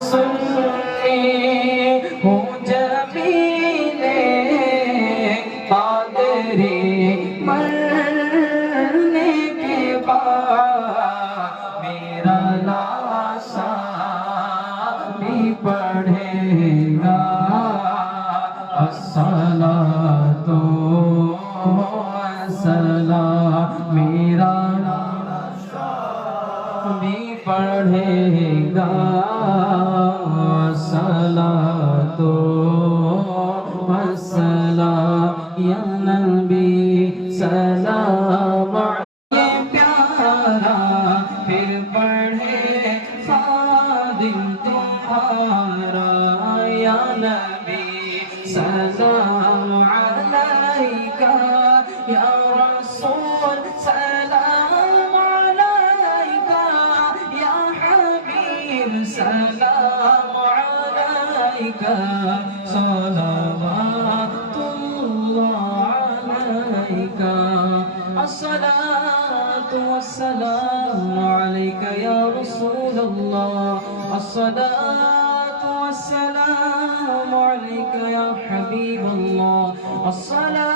सुनती हूँ जमीने पादरी मरने के बाद मेरा लाशा भी पढ़ेगा अस्सलातु वस्सलाम मेरा भी पढ़ेगा सलातो वस्सलाम या नबी सलाम ये प्यारा फिर पढ़े खादिम तुम्हारा या नबी सलाम अलैका या रसूल सलाम अलैका या हबीब सलाम अलैका सलावतुल्लाह अलैका अस्सलातु वस्सलामु अलैका या रसूलल्लाह अस्सलातु वस्सलामु अलैका या हबीबल्लाह अस्सलातु